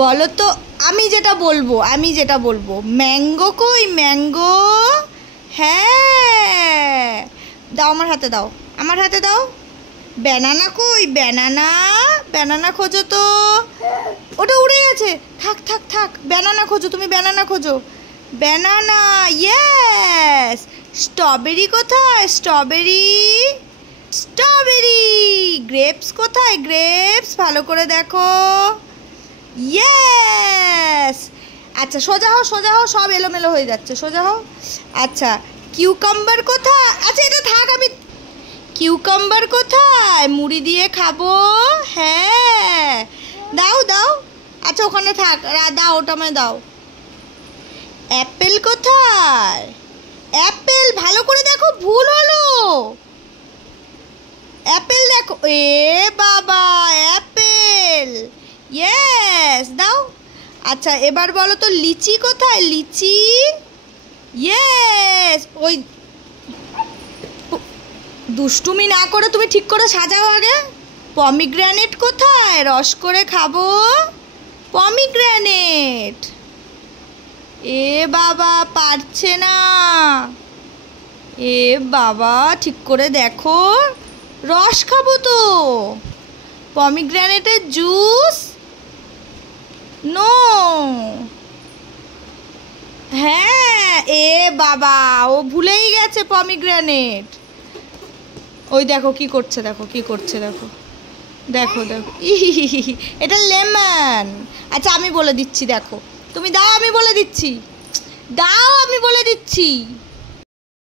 বলো তো, আমি যেটা বলবো ম্যাঙ্গো কই ম্যাঙ্গো? হ্যাঁ, দাও আমার হাতে দাও। ব্যানানা কই ব্যানানা খোঁজো তো। ওটা উড়ে গেছে। থাক, ব্যানানা খোঁজো, তুমি ব্যানানা খোঁজো। Banana, yes. স্ট্রবেরি কোথায়? স্ট্রবেরি। গ্রেপস কোথায়? গ্রেপস, ভালো করে দেখো। ইয়েস। আচ্ছা সোজা হও, সব এলোমেলো হয়ে যাচ্ছে, সোজা হও। আচ্ছা কিউকাম্বার কোথায়? আচ্ছা এটা থাক, আমি কিউকাম্বার কোথায়? মুড়ি দিয়ে খাবো। হ্যাঁ, দাও। আচ্ছা ওখানে থাক, দাও, ওটা আমায় দাও। অ্যাপেল কোথায়? অ্যাপেল, ভালো করে দেখো, ভুল হলো। অ্যাপেল দেখো, এ বাবা, অ্যাপেল। ইয়েস, দাও। আচ্ছা এবার বলো তো লিচি কোথায়? লিচি। ইয়েস। ওই দুষ্টুমি না করে তুমি ঠিক করে সাজাও আগে। পমিগ্রেনেট কোথায়? রস করে খাবো। পমিগ্রেনেট। এ বাবা, পারছে না। এ বাবা, ঠিক করে দেখো, রস খাবো তো। পমিগ্রেনেটের জুস। নো। হ্যাঁ, এ বাবা, ও ভুলেই গেছে পমিগ্রেনেট। ওই দেখো কি করছে, দেখো। এটা লেমন। আচ্ছা আমি বলে দিচ্ছি, দেখো তুমি দাও, আমি বলে দিচ্ছি।